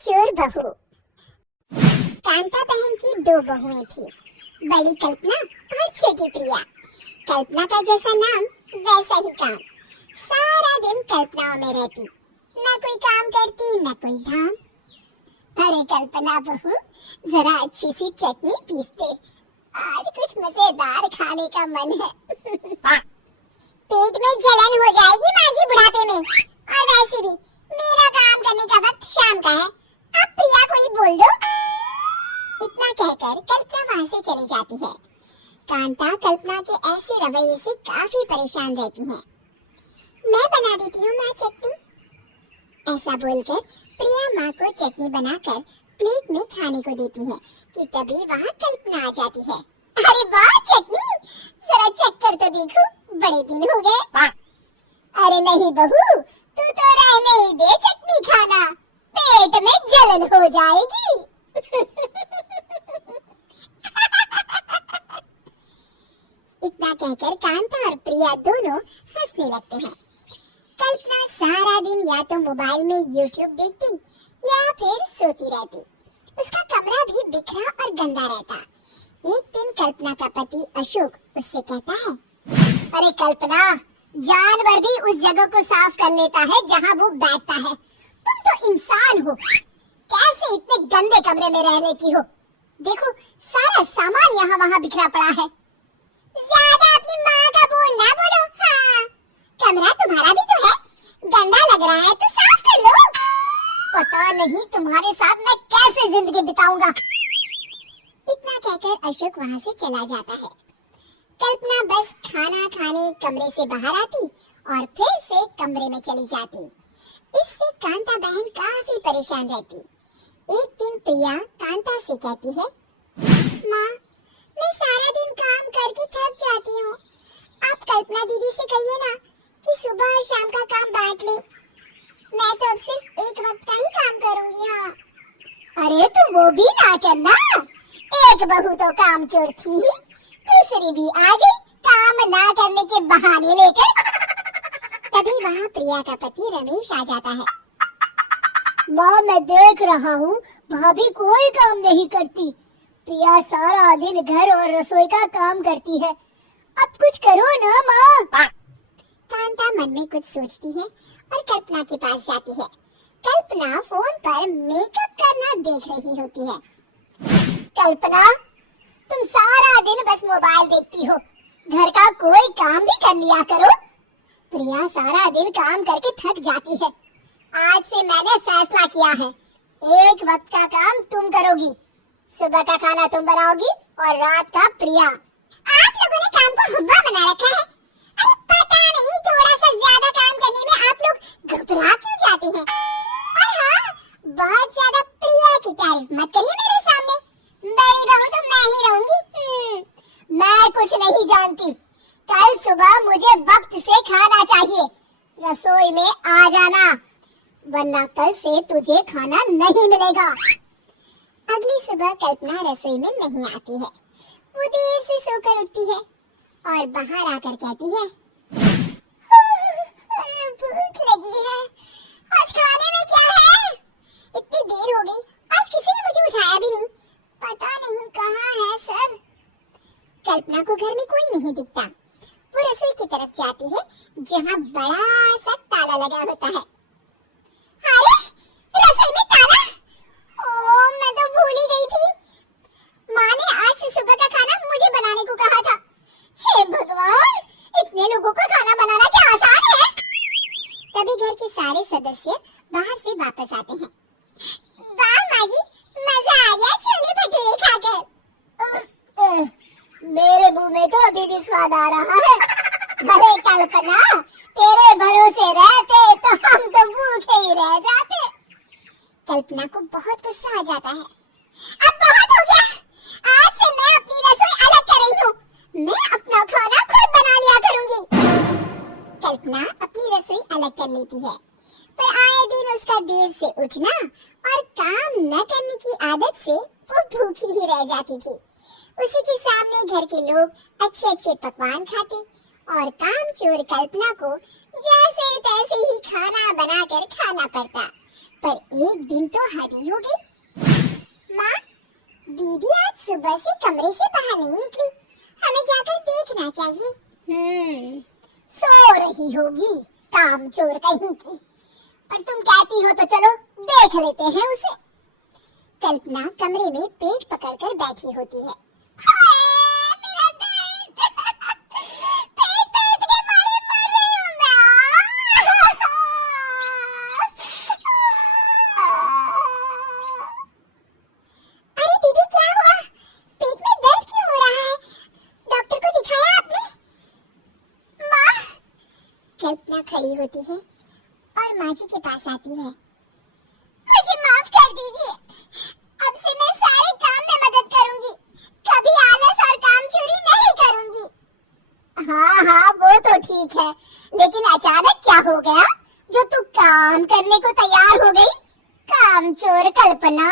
कामचोर बहू। कांता बहन की दो बहुएं थी, बड़ी कल्पना और छोटी प्रिया। कल्पना का जैसा नाम वैसा ही काम। सारा दिन कल्पनाओं में रहती, न कोई काम करती न कोई धाम। अरे कल्पना बहू, जरा अच्छी सी चटनी पीसते, आज कुछ मजेदार खाने का मन है। पेट में जलन हो जाएगी माँ जी बुढ़ापे में, और वैसे भी मेरा काम करने का वक्त शाम का है, अब प्रिया को ही बोल दो। इतना कहकर कल्पना वहां से चली जाती है। कांता कल्पना के ऐसे रवैये से काफी परेशान रहती है। मैं बना देती हूँ माँ चटनी, ऐसा बोलकर प्रिया माँ को चटनी बनाकर प्लेट में खाने को देती है कि तभी वहाँ कल्पना आ जाती है। अरे वाह चटनी, जरा चक्कर तो देखो, बड़े दिन हो गए। अरे नहीं बहू, तू तो रहने ही दे चटनी खाना, पेट में जलन हो जाएगी। इतना कहकर कांता और प्रिया दोनों हंसने लगते हैं। कल्पना सारा दिन या तो मोबाइल में यूट्यूब देखती या फिर सोती रहती। उसका कमरा भी बिखरा और गंदा रहता। एक दिन कल्पना का पति अशोक उससे कहता है, अरे कल्पना, जानवर भी उस जगह को साफ कर लेता है जहाँ वो बैठता है, तुम तो इंसान हो, कैसे इतने गंदे कमरे में रह लेती हो? देखो सारा सामान यहाँ वहाँ बिखरा पड़ा है। ज्यादा अपनी माँ का बोल ना बोलो। हाँ, कमरा तुम्हारा भी तो है, गंदा लग रहा है तो साफ कर लो। पता नहीं तुम्हारे साथ मैं कैसे जिंदगी बिताऊंगा। इतना कहकर अशोक वहाँ से चला जाता है। कल्पना बस खाना खाने कमरे से बाहर आती और फिर से कमरे में चली जाती। इससे कांता बहन काफी परेशान रहती। एक दिन प्रिया कांता से कहती है, माँ, मैं सारा दिन काम करके थक जाती हूँ, आप कल्पना दीदी से कहिए ना कि सुबह और शाम का काम बांट ले, मैं तो अब सिर्फ एक वक्त का ही काम करूँगी। हाँ। अरे तो वो भी ना करना, एक बहू तो कामचोर थी ही, दूसरी भी आ गई काम ना करने के बहाने लेकर। तभी वहाँ प्रिया का पति रमेश आ जाता है। माँ, मैं देख रहा हूँ भाभी कोई काम नहीं करती, प्रिया सारा दिन घर और रसोई का काम करती है, अब कुछ करो ना माँ। कांता मन में कुछ सोचती है और कल्पना के पास जाती है। कल्पना फोन पर मेकअप करना देख रही होती है। कल्पना, तुम सारा दिन बस मोबाइल देखती हो, घर का कोई काम भी कर लिया करो। प्रिया सारा दिन काम करके थक जाती है, आज से मैंने फैसला किया है, एक वक्त का काम तुम करोगी, सुबह का खाना तुम बनाओगी और रात का प्रिया। आप लोगों ने काम को हब्बा बना रखा है। अरे पता नहीं थोड़ा सा ज्यादा काम करने में आप लोग घबरा क्यों जाते हैं। और हाँ, बहुत ज्यादा प्रिया की तारीफ मत करिए मेरे सामने, बड़ी बहू तो मैं ही रहूंगी। मैं कुछ नहीं जानती, कल सुबह मुझे वक्त से खाना चाहिए, रसोई में आ जाना, वरना कल से तुझे खाना नहीं मिलेगा। अगली सुबह कल्पना रसोई में नहीं आती है। वो देर से सोकर उठती है और बाहर आकर कहती है, भूख लगी है, आज खाने में क्या है? इतनी देर हो गई, आज किसी ने मुझे उठाया भी नहीं, पता नहीं कहाँ है सब। कल्पना को घर में कोई नहीं दिखता। वो रसोई की तरफ जाती है जहाँ बड़ा सा ताला लगा होता है। अरे रसोई में ताला, ओह मैं तो भूल ही गई थी, माँ ने आज से सुबह का खाना मुझे बनाने को कहा था। हे भगवान, इतने लोगों का खाना बनाना क्या आसान है। तभी घर के सारे सदस्य बाहर से वापस आते हैं। वाह माँ जी, मजा आ गया छोले भटूरे खाकर। मेरे मुंह में तो अभी भी स्वाद आ रहा है। अरे कल्पना, तेरे भरोसे रहते तो हम तो भूखे ही रह जाते। कल्पना को बहुत गुस्सा आ जाता है। अब बहुत हो गया, आज से मैं अपनी रसोई अलग कर रही हूँ, मैं अपना खाना खुद बना लिया करूँगी। कल्पना अपनी रसोई अलग कर लेती है, पर आए दिन उसका देर से उठना और काम न करने की आदत से वो भूखी ही रह जाती थी। उसी के सामने घर के लोग अच्छे अच्छे पकवान खाते और कामचोर कल्पना को जैसे तैसे ही खाना बनाकर खाना पड़ता। पर एक दिन तो हद ही हो गई। माँ, दीदी आज सुबह से कमरे से बाहर नहीं निकली, हमें जाकर देखना चाहिए। सो रही होगी, कामचोर कहीं की। पर तुम कहती हो तो चलो देख लेते हैं उसे। कल्पना कमरे में पेट पकड़कर बैठी होती है। हाय, मेरा दर्द! पेट दर्द के मारे मर रही हूं मैं। अरे दीदी, क्या हुआ? पेट में दर्द क्यों हो रहा है? डॉक्टर को दिखाया आपने? माँ! कल्पना खड़ी होती है और माँ जी के पास आती है। मुझे माफ कर दीजिए, अब से मैं सारे काम में मदद करूंगी, कभी आलस और काम चोरी नहीं करूंगी। हाँ हाँ, वो तो ठीक है, लेकिन अचानक क्या हो गया जो तू काम करने को तैयार हो गई? कामचोर कल्पना।